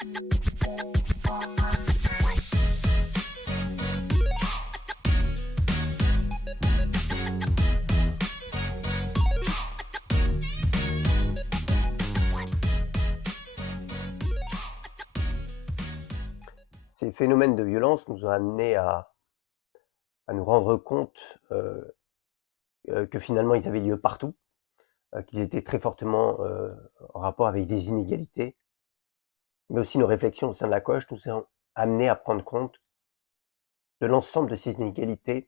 Ces phénomènes de violence nous ont amenés à nous rendre compte, que finalement ils avaient lieu partout, qu'ils étaient très fortement, en rapport avec des inégalités, mais aussi nos réflexions au sein de la Coche nous ont amenés à prendre compte de l'ensemble de ces inégalités,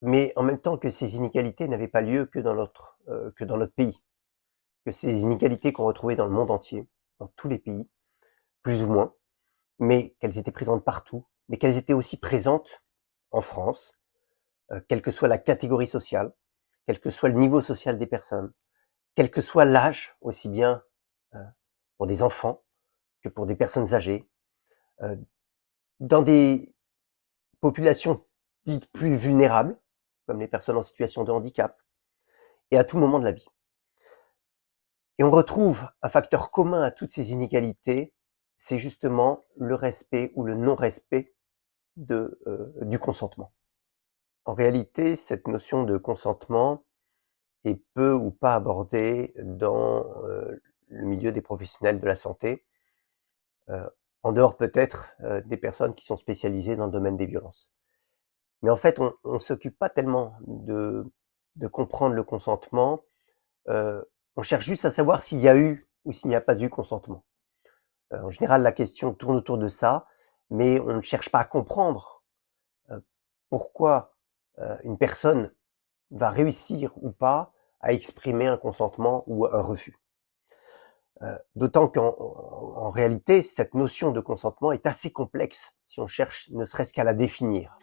mais en même temps que ces inégalités n'avaient pas lieu que dans notre pays, que ces inégalités qu'on retrouvait dans le monde entier, dans tous les pays, plus ou moins, mais qu'elles étaient présentes partout, mais qu'elles étaient aussi présentes en France, quelle que soit la catégorie sociale, quel que soit le niveau social des personnes, quel que soit l'âge, aussi bien, heu, pour des enfants que pour des personnes âgées, heu, dans des populations dites plus vulnérables, comme les personnes en situation de handicap et à tout moment de la vie. Et on retrouve un facteur commun à toutes ces inégalités, c'est justement le respect ou le non-respect du consentement. En réalité, cette notion de consentement est peu ou pas abordée dans, le milieu des professionnels de la santé, heu, en dehors peut-être, des personnes qui sont spécialisées dans le domaine des violences. Mais en fait, on s'occupe pas tellement de comprendre le consentement, on cherche juste à savoir s'il y a eu ou s'il n'y a pas eu consentement. En général, la question tourne autour de ça, mais on ne cherche pas à comprendre, heu, pourquoi, une personne va réussir ou pas à exprimer un consentement ou un refus. D'autant qu'en réalité, cette notion de consentement est assez complexe si on cherche ne serait-ce qu'à la définir.